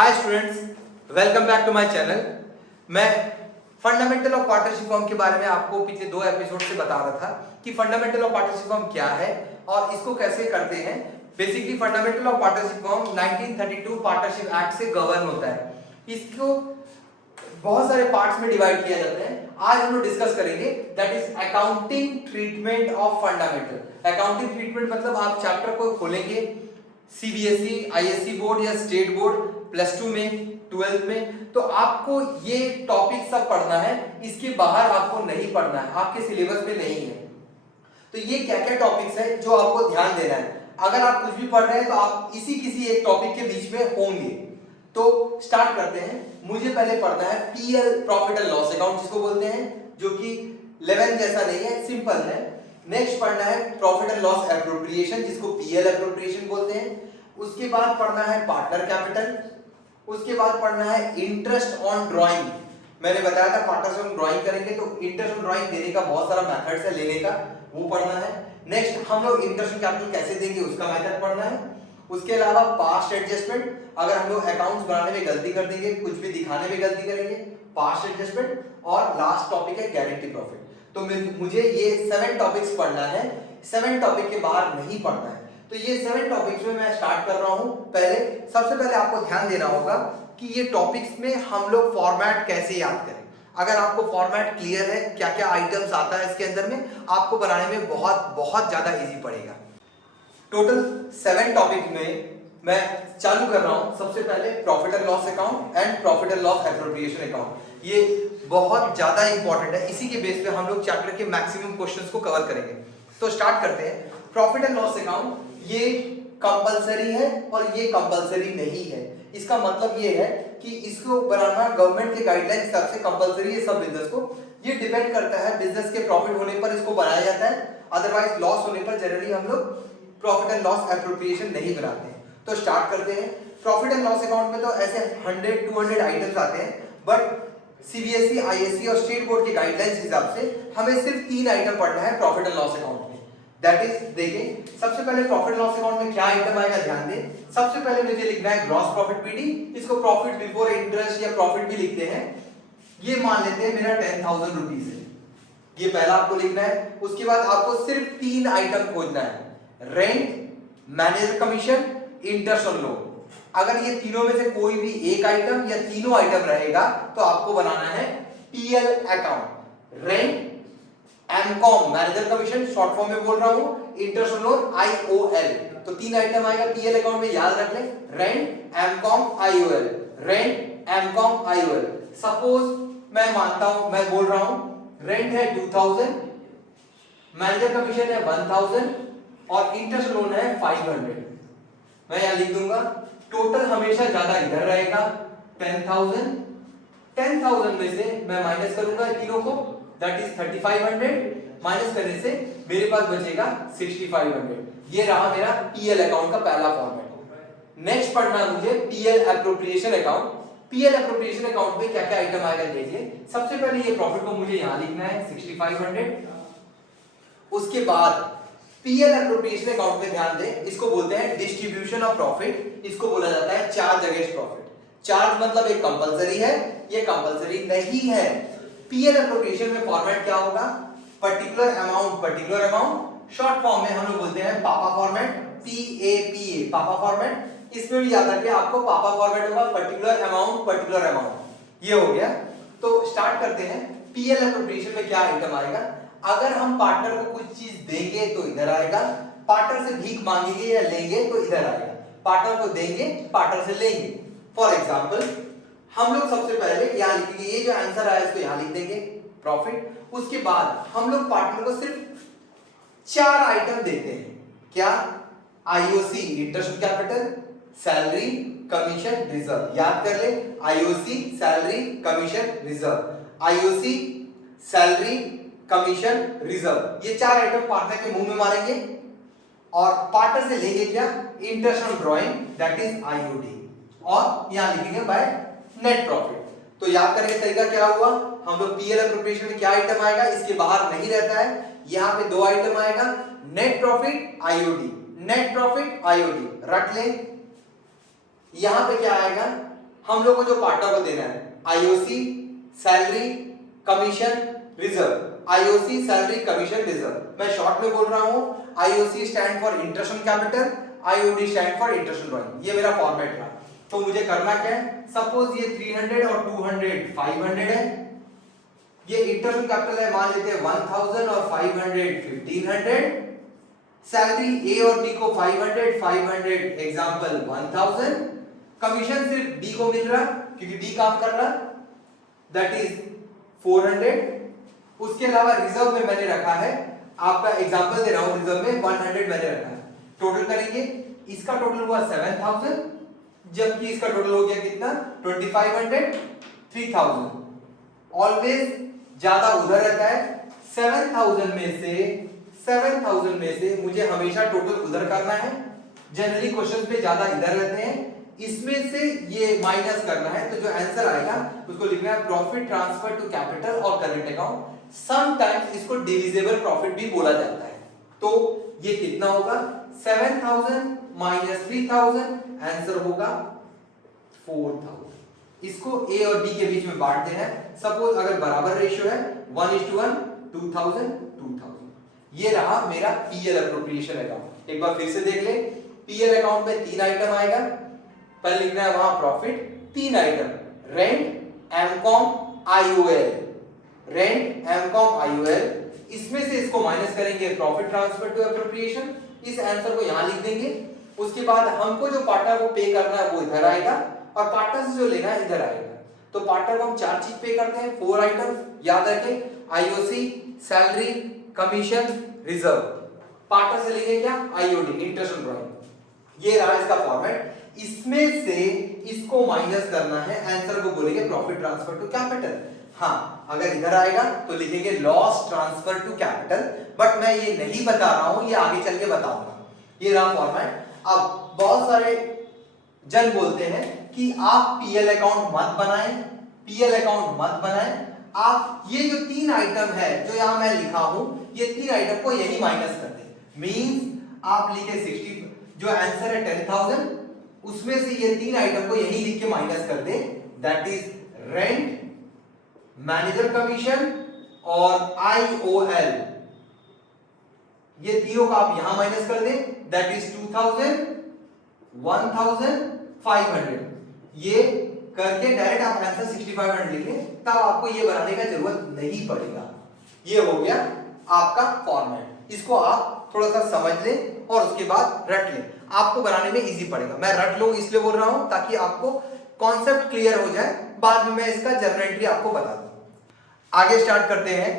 Hi students, welcome back to my channel. मैं fundamental of partnership form के बारे में आपको पिछले 2 एपिसोड से बता रहा था कि फंडामेंटल ऑफ पार्टनरशिप फॉर्म क्या है और इसको कैसे करते हैं। Basically fundamental of partnership form 1932 partnership act से गवर्न होता है। इसको बहुत सारे पार्ट्स में डिवाइड किया जाता है। आज हम लोग डिस्कस करेंगे that is accounting treatment of fundamental. Accounting treatment मतलब आप चैप्टर को खोलेंगे सीबीएसई, आईएससी बोर्ड या स्टेट बोर्ड प्लस 2 में, 12 में, तो आपको ये टॉपिक सब पढ़ना है। इसके बाहर आपको नहीं पढ़ना है, आपके सिलेबस में नहीं है। तो ये क्या क्या टॉपिक्स है जो आपको ध्यान देना है। अगर आप कुछ भी पढ़ रहे हैं तो आप इसी किसी एक टॉपिक के बीच में होंगे। तो स्टार्ट करते हैं। मुझे पहले पढ़ना है PL, profit and loss account जिसको बोलते हैं, जो कि 11 जैसा नहीं है, सिंपल है। नेक्स्ट पढ़ना है प्रॉफिट एंड लॉस एप्रोप्रिएशन जिसको पीएल एप्रोप्रिएशन बोलते हैं। उसके बाद पढ़ना है पार्टनर कैपिटल। उसके बाद पढ़ना है इंटरेस्ट ऑन ड्राइंग। मैंने बताया था पार्टनर से हम ड्राइंग करेंगे तो इंटरेस्ट ऑन ड्राइंग देने का बहुत सारा मेथड्स है लेने का, वो पढ़ना है। नेक्स्ट हम लोग इंटरेस्ट ऑन कैपिटल कैसे देंगे उसका मेथड पढ़ना है। उसके अलावा पास्ट एडजस्टमेंट, अगर हम लोग अकाउंट्स बनाने में गलती कर देंगे, कुछ भी दिखाने में गलती करेंगे, पास्ट एडजस्टमेंट। और लास्ट टॉपिक है गारंटी प्रॉफिट। तो मुझे ये 7 टॉपिक्स पढ़ना है, 7 टॉपिक के बाहर नहीं पढ़ना है। तो ये 7 टॉपिक्स में मैं स्टार्ट कर रहा हूं। सबसे पहले आपको ध्यान देना होगा कि ये टॉपिक्स में हम लोग फॉर्मेट कैसे याद करें। अगर आपको फॉर्मेट क्लियर है, क्या क्या आइटम्स आता है इसके अंदर में, आपको बनाने में बहुत ज्यादा इजी पड़ेगा। टोटल 7 टॉपिक में मैं चालू कर रहा हूं। सबसे पहले profit and loss account and profit and loss appropriation account. ये बहुत ज्यादा इंपॉर्टेंट है, इसी के बेस पे हम लोग चैप्टर के मैक्सिमम क्वेश्चंस को कवर करेंगे। तो स्टार्ट करते हैं। प्रॉफिट एंड लॉस अकाउंट ये कंपलसरी है और ये कंपलसरी नहीं है। इसका मतलब ये है कि इसको बनाना गवर्नमेंट के गाइडलाइन हिसाब से कंपलसरी है सब बिजनेस को। ये डिपेंड करता है बिजनेस के प्रॉफिट होने पर इसको बनाया जाता है, अदरवाइज लॉस होने पर जनरली हम लोग प्रॉफिट एंड लॉस एप्रोप्रिएशन नहीं बनाते हैं। तो स्टार्ट करते हैं। प्रॉफिट एंड लॉस अकाउंट में तो ऐसे 100-200 आइटम्स आते हैं, बट सीबीएसई, आईएससी और स्टेट बोर्ड के गाइडलाइंस हिसाब से हमें सिर्फ 3 आइटम पढ़ना है प्रॉफिट एंड लॉस अकाउंट में। दैट इज, देखें सबसे पहले प्रॉफिट लॉस अकाउंट में क्या आइटम आएगा ध्यान दें। सबसे पहले मुझे लिखना है ग्रॉस प्रॉफिट पीडी, इसको प्रॉफिट बिफोर इंटरेस्ट या प्रॉफिट भी लिखते हैं। ये मान लेते हैं मेरा 10,000 रुपीस है, ये पहला आपको लिखना है। उसके बाद आपको सिर्फ 3 आइटम खोजना है, rent, manager commission, interest on loan. अगर ये तीनों में से कोई भी एक आइटम या तीनों आइटम रहेगा तो आपको बनाना है PL account. Rent, MCom manager commission short form में बोल रहा हूं, इंटरेस्ट ऑन लोन आईओएल। तो 3 आइटम आएगा पीएल अकाउंट में, याद रख लें, rent, MCom, IOL. Rent, MCom, IOL. Suppose मैं मानता हूं, मैं बोल रहा हूं रेंट है 2000, मैनेजर कमीशन है 1000 और इंटरेस्ट लोन है 500। मैं यहां लिख दूंगा। टोटल हमेशा ज्यादा इधर रहेगा 10,000। 10,000 में से मैं माइनस करूंगा तीनों को, दैट इज 3500। माइनस करने से मेरे पास बचेगा 6500। ये रहा मेरा पीएल अकाउंट का पहला फॉर्मेट। नेक्स्ट पढ़ना है मुझे PL appropriation account. PL appropriation account में क्या क्या आइटम आएगा देखिए। सबसे पहले ये प्रॉफिट को मुझे यहां लिखना है 6500। उसके बाद पीएल एप्रोप्रिएशन अकाउंट में ध्यान दें, इसको बोलते हैं डिस्ट्रीब्यूशन ऑफ प्रॉफिट। इसको बोला जाता है चार्ज अगेंस्ट प्रॉफिट। चार्ज मतलब एक कंपलसरी है, ये कंपलसरी नहीं है। पीएल एप्रोप्रिएशन में फॉर्मेट क्या होगा, पर्टिकुलर अमाउंट। शॉर्ट फॉर्म में हम लोग बोलते हैं पापा फॉर्मेट, पीएपीए, पापा फॉर्मेट। इसमें भी याद रखिए आपको पापा फॉर्मेट होगा, पर्टिकुलर अमाउंट। ये हो गया। तो स्टार्ट करते हैं। पीएल एप्रोप्रिएशन में क्या आइटम आएगा। अगर हम पार्टनर को कुछ चीज देंगे तो इधर आएगा, पार्टनर से भीख मांगेंगे या लेंगे तो इधर आएगा। पार्टनर को देंगे, पार्टनर से लेंगे। फॉर एग्जांपल हम लोग सबसे पहले यहां लिखेंगे, ये जो आंसर आया इसको यहां लिख देंगे प्रॉफिट। उसके बाद हम लोग पार्टनर को सिर्फ 4 आइटम देते हैं। क्या, IOC interest on capital, salary, commission, reserve. याद कर ले, IOC, salary, commission, reserve. IOC, salary, commission, reserve. ये 4 आइटम पार्टनर के मुंह में मारेंगे और पार्टनर से लेंगे क्या, interest on drawing, that is IOD. और यहां लिखेंगे बाय नेट प्रॉफिट। तो याद करने का तरीका क्या हुआ, हम लोग पीएल एप्रोप्रिएशन में क्या आइटम आएगा, इसके बाहर नहीं रहता है। यहां पे 2 आइटम आएगा, net profit, IOD. Net profit, IOD रट लें। यहां पे क्या आएगा, हम लोग को जो पार्टनर को देना है IOC, salary, commission, reserve. IOC, salary, commission, reserve. मैं शॉर्ट में बोल रहा हूं, IOC stand for interest on capital, IOD stand for interest on drawing. ये मेरा फॉर्मेट था। तो मुझे करना क्या है, सपोज ये 300 और 200 500 है, ये इंटरेस्ट ऑन कैपिटल है, मान लेते हैं 1000 और 500 1500। सैलरी ए और बी को 500 500 एग्जांपल 1000। कमीशन सिर्फ बी को मिल रहा क्योंकि बी काम कर रहा, दैट इज 400। उसके अलावा रिजर्व में मैंने रखा है, आपका एग्जांपल दे रहा हूं, रिजर्व में 100 मैंने रखा है। टोटल करेंगे, इसका टोटल हुआ 7000, जबकि इसका टोटल हो गया कितना 2500 3000। ऑलवेज ज्यादा उधर रहता है। 7000 में से मुझे हमेशा टोटल उधर करना है। जनरली क्वेश्चंस में ज्यादा इधर रहते हैं, इसमें से ये माइनस करना है। तो जो आंसर आएगा उसको लिखना है प्रॉफिट ट्रांसफर टू कैपिटल और करंट अकाउंट। समटाइम्स इसको डिविजिबल प्रॉफिट भी बोला जाता है। तो ये कितना होगा 7000 माइनस 3000, आंसर होगा 4000। इसको ए और बी के बीच में बांट देना है। सपोज अगर बराबर रेशियो है 1:1 2000 2000। ये रहा मेरा पीएल एप्रोप्रिएशन अकाउंट। एक बार फिर से देख ले, पीएल अकाउंट में 3 आइटम आएगा। पहले लिखना है वहां profit, 3 item, rent, MCom, IOL. Rent, MCom, IOL. इसमें से इसको माइनस करेंगे प्रॉफिट ट्रांसफर टू एप्रोप्रिएशन। इस आंसर को यहां लिख देंगे। उसके बाद हमको जो पार्टनर को पे करना है वो इधर आएगा और पार्टनर से जो लेना है इधर आएगा। तो पार्टनर को हम 4 चीज पे करते हैं, 4 आइटम्स याद रखें, IOC, salary, commission, reserve. Partner से लेंगे क्या, आईओडी, इंटरेस्ट ऑन ड्राइंग। ये रहा इसका फॉर्मेट। इसमें से इसको माइनस करना है, आंसर को बोलेंगे प्रॉफिट ट्रांसफर टू कैपिटल। हाँ, अगर इधर आएगा तो लिखेंगे loss transfer to capital, but मैं ये नहीं बता रहा हूं, ये आगे चल के बताऊंगा। ये रहा फॉर्मेट। अब बहुत सारे जन बोलते हैं कि आप पीएल अकाउंट मत बनाएं, पीएल अकाउंट मत बनाएं। आप ये जो 3 आइटम है जो यहां मैं लिखा हूं, ये 3 आइटम को यही माइनस कर दें। मींस आप लिखे 60, जो आंसर है 10000, उसमें से ये 3 आइटम को यही लिख के माइनस कर दे, that is rent, manager commission और आईओएल। ये तीनों का आप यहां माइनस कर दें, दैट इज 2000 1000 500। ये करके डायरेक्ट आप आंसर 6500 लिख लें, तब आपको ये बनाने का जरूरत नहीं पड़ेगा। ये हो गया आपका फॉर्मेट। इसको आप थोड़ा सा समझ लें और उसके बाद रट लें, आपको बनाने में इजी पड़ेगा। मैं रट लूं इसलिए बोल रहा हूं ताकि आपको कॉन्सेप्ट क्लियर हो जाए, बाद में मैं इसका जर्नल एंट्री आपको बता दूं। आगे स्टार्ट करते हैं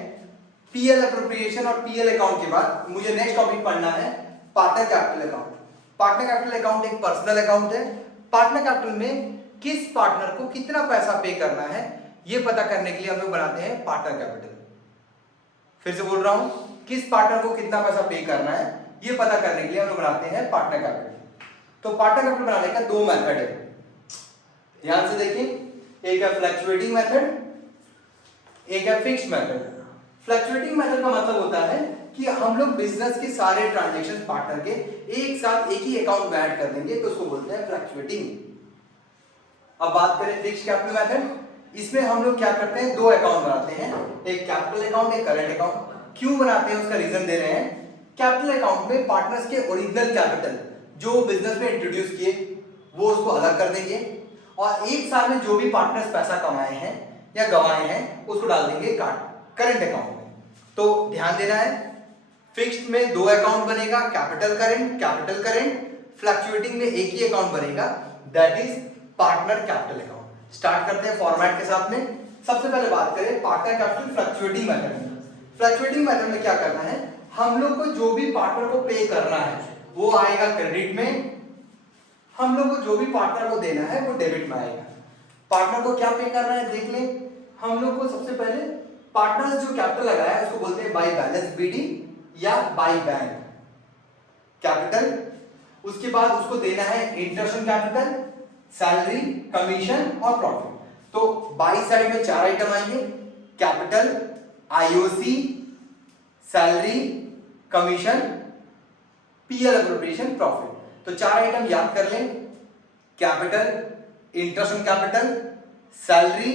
पीएल एप्रोप्रिएशन और पीएल अकाउंट के बाद मुझे नेक्स्ट टॉपिक पढ़ना है partner capital account. Partner capital account एक पर्सनल अकाउंट है। पार्टनर कैपिटल में किस पार्टनर को कितना पैसा पे करना है ये पता करने के लिए हम लोग बनाते हैं पार्टनर कैपिटल। फिर से बोल रहा हूं, किस पार्टनर को कितना पैसा पे करना है ये पता करने के लिए हम लोग बनाते हैं पार्टनर कैपिटल। तो पार्टनर कैपिटल बनाने का 2 मेथड है, ध्यान से देखिए। एक है फ्लक्चुएटिंग मेथड, एक है फिक्स्ड मेथड। फ्लक्चुएटिंग मेथड का मतलब होता है कि हम लोग बिजनेस के सारे ट्रांजैक्शन पार्टनर के एक साथ एक ही अकाउंट में ऐड कर देंगे, तो उसको बोलते हैं फ्लक्चुएटिंग। अब बात करें फिक्स्ड कैपिटल मेथड, इसमें हम लोग क्या करते हैं, 2 अकाउंट बनाते हैं, एक कैपिटल अकाउंट, एक करंट अकाउंट। क्यों बनाते हैं उसका रीजन दे रहे हैं। कैपिटल अकाउंट में पार्टनर्स के ओरिजिनल कैपिटल जो बिजनेस में इंट्रोड्यूस किए वो उसको अलग कर देंगे, और एक साल में जो भी पार्टनर्स पैसा कमाए हैं या गंवाए हैं उसको डाल देंगे करंट अकाउंट में। तो ध्यान देना है, फिक्स्ड में 2 अकाउंट बनेगा, कैपिटल करंट। फ्लक्चुएटिंग में एक ही अकाउंट बनेगा, that is partner capital account. Start करते हैं फॉर्मेट के साथ में। सबसे पहले बात करें partner capital fluctuating method. Fluctuating method में क्या करना है, हम लोग को जो भी पार्टनर को पे करना है वो आएगा क्रेडिट में, हम लोग को जो भी पार्टनर को देना है वो डेबिट में आएगा। पार्टनर को क्या पे करना है देख लें। हम लोग को सबसे पहले पार्टनर्स जो कैपिटल लगाया है उसको बोलते हैं बाय बैलेंस बीडी या बाय बैंक कैपिटल। उसके बाद उसको देना है interest on capital, salary, commission और प्रॉफिट। तो बाई साइड में 4 आइटम आएंगे, capital, IOC, salary, commission, PL appropriation, profit. तो 4 आइटम याद कर लें, capital, interest on capital, salary,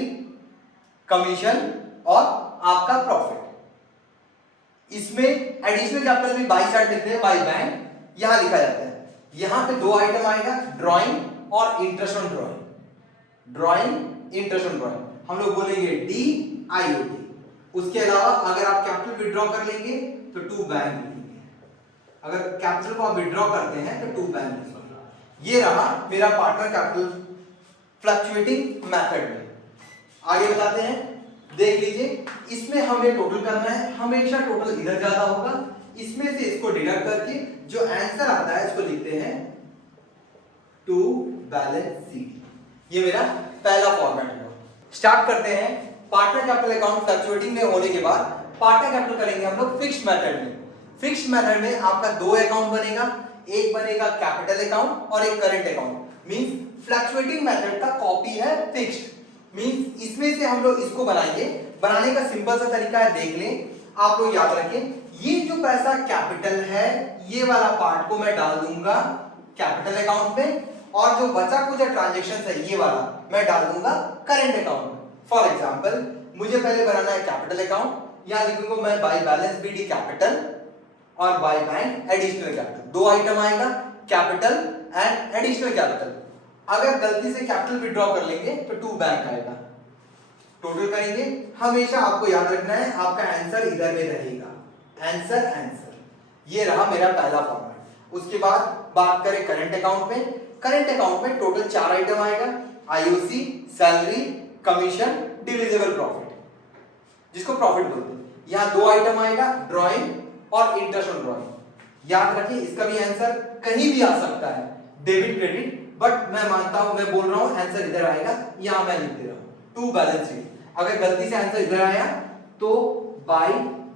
commission और आपका प्रॉफिट। इसमें एडिशनल कैपिटल भी बाई साइड लिखते हैं, बाई बैंक यहां लिखा जाता है। यहां पे दो आइटम आएगा, ड्राइंग और interest on drawing. Drawing, interest on drawing हम लोग बोलेंगे DIOT। उसके अलावा अगर आप कैपिटल विड्रॉ कर लेंगे तो टू बैंक लिखेंगे। अगर कैपिटल को आप विड्रॉ करते हैं तो टू बैंक लिखेंगे। ये रहा मेरा पार्टनर कैपिटल फ्लक्चुएटिंग मेथड में। आगे बताते हैं, देख लीजिए, इसमें हमें टोटल करना है, हमेशा टोटल इधर ज्यादा होगा, इसमें से इसको डिडक्ट करके जो आंसर आता है इसको लिखते हैं टू बैलेंस शीट। ये मेरा पहला फॉर्मेट है। स्टार्ट करते हैं। पार्टनर कैपिटल अकाउंट फ्लक्चुएटिंग में होने के बाद पार्टनर कैपिटल करेंगे हम लोग फिक्स्ड मेथड में। फिक्स्ड मेथड में आपका दो अकाउंट बनेगा, एक बनेगा कैपिटल अकाउंट और एक current account. Means fluctuating method का कॉपी है फिक्स्ड। मींस इसमें से हम लोग इसको बनाएंगे। बनाने का सिंपल सा तरीका है, देख लें, आप लोग याद रखें। ये जो पैसा कैपिटल है, ये वाला पार्ट को मैं डाल दूंगा कैपिटल अकाउंट में, और जो बचा कुछ ट्रांजैक्शन है ये वाला मैं डाल दूंगा करंट अकाउंट में। फॉर एग्जांपल, मुझे पहले बनाना है कैपिटल अकाउंट, यहां लिखूंगा मैं बाय बैलेंस BD कैपिटल और बाय बैंक एडिशनल कैपिटल। दो आइटम आएगा, कैपिटल एंड एडिशनल कैपिटल। अगर गलती से कैपिटल विड्रॉ कर लेंगे तो टू बैंक आएगा। टोटल करेंगे, हमेशा आपको याद रखना है आपका आंसर इधर में रहेगा। आंसर ये रहा मेरा पहला फॉर्मेट। उसके बाद बात करें करंट अकाउंट में। करंट अकाउंट में टोटल चार आइटम आएगा, IOC, salary, commission, divisible profit, जिसको प्रॉफिट बोलते हैं। यहां दो आइटम आएगा, ड्राइंग और इंटरेस्ट ऑन ड्राइंग। याद रखिए, इसका भी आंसर कहीं भी आ सकता है, डेबिट क्रेडिट, बट मैं मानता हूं, मैं बोल रहा हूं आंसर इधर आएगा, यहां मैं लिख दे रहा हूं टू बैलेंस शीट। अगर गलती से आंसर इधर आया तो बाय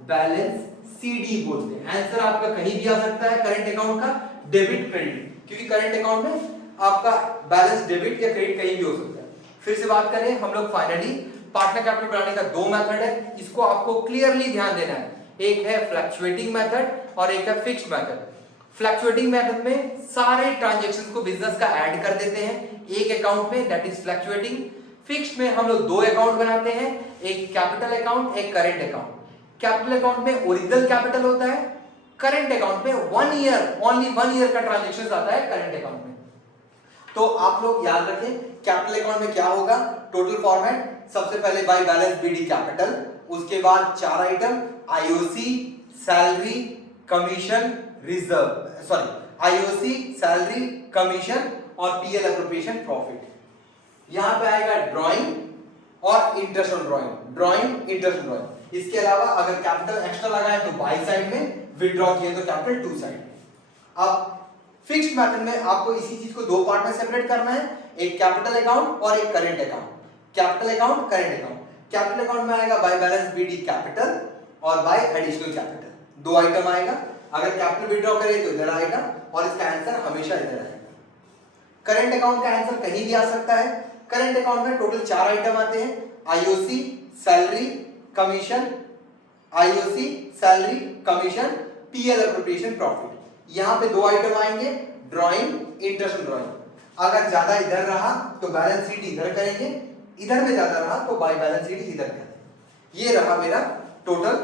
बैलेंस CD बोलते हैं। आंसर आपका कहीं भी आ सकता है करंट अकाउंट का, डेबिट क्रेडिट, क्योंकि करंट अकाउंट में आपका बैलेंस डेबिट या क्रेडिट कहीं भी हो सकता है। फिर से बात करें हम लोग, फाइनली पार्टनर कैपिटल बनाने का दो मेथड है, इसको आपको क्लियरली ध्यान देना है। एक है फ्लक्चुएटिंग मेथड और एक है फिक्स्ड मेथड। फ्लक्चुएटिंग मेथड में सारे ट्रांजैक्शंस को बिजनेस का ऐड कर देते हैं एक अकाउंट में, दैट इज फ्लक्चुएटिंग। फिक्स्ड में हम लोग दो अकाउंट बनाते हैं, एक कैपिटल अकाउंट, एक करंट अकाउंट। कैपिटल अकाउंट में ओरिजिनल कैपिटल होता है, करंट अकाउंट में 1 ईयर, ओनली 1 ईयर का ट्रांजैक्शन आता है करंट अकाउंट में। तो आप लोग याद रखें कैपिटल अकाउंट में क्या होगा, टोटल फॉर्मेट, सबसे पहले बाय बैलेंस BD कैपिटल, उसके बाद चार item IOC, salary, commission, reserve, IOC, salary, commission और PL एप्रोप्रिएशन प्रॉफिट। यहां पे आएगा ड्राइंग और interest on drawing, drawing, interest on drawing. इसके अलावा अगर कैपिटल एक्स्ट्रा लगाए तो बाई साइड में, विड्रॉ किए तो कैपिटल टू साइड में। अब फिक्स्ड मेथड में आपको इसी चीज को दो पार्ट में सेपरेट करना है, एक कैपिटल अकाउंट और एक current account. Capital account, current account. Capital account में आएगा बाय बैलेंस BD कैपिटल और बाय एडिशनल कैपिटल, दो आइटम आएगा। अगर कैपिटल विड्रॉ करें तो इधर आएगा और इसका आंसर हमेशा इधर आएगा। करंट अकाउंट का आंसर कहीं भी आ सकता है। करंट अकाउंट में टोटल चार आइटम आते हैं, IOC, salary, commission, IOC, salary, commission, PL appropriation profit. यहां पे दो आइटम आएंगे, ड्राइंग, इंटरेस्ट ऑन ड्राइंग। अगर ज्यादा इधर रहा तो बैलेंस शीट इधर करेंगे, इधर में ज्यादा रहा तो बाय बैलेंस शीट इधर करेंगे। ये रहा मेरा टोटल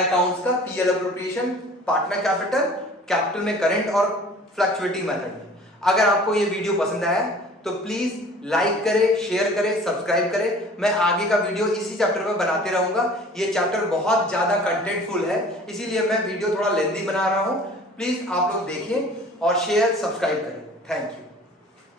अकाउंट्स का PL appropriation, partner capital, capital में करंट और फ्लक्चुएटिंग मेथड में। अगर आपको ये वीडियो पसंद आया तो प्लीज लाइक करें, शेयर करें, सब्सक्राइब करें। मैं आगे का वीडियो इसी चैप्टर में बनाते रहूंगा। ये चैप्टर बहुत ज्यादा कंटेंटफुल है, इसीलिए मैं वीडियो थोड़ा लेंथी बना रहा हूं। प्लीज आप लोग देखें और शेयर, सब्सक्राइब करें। Thank you.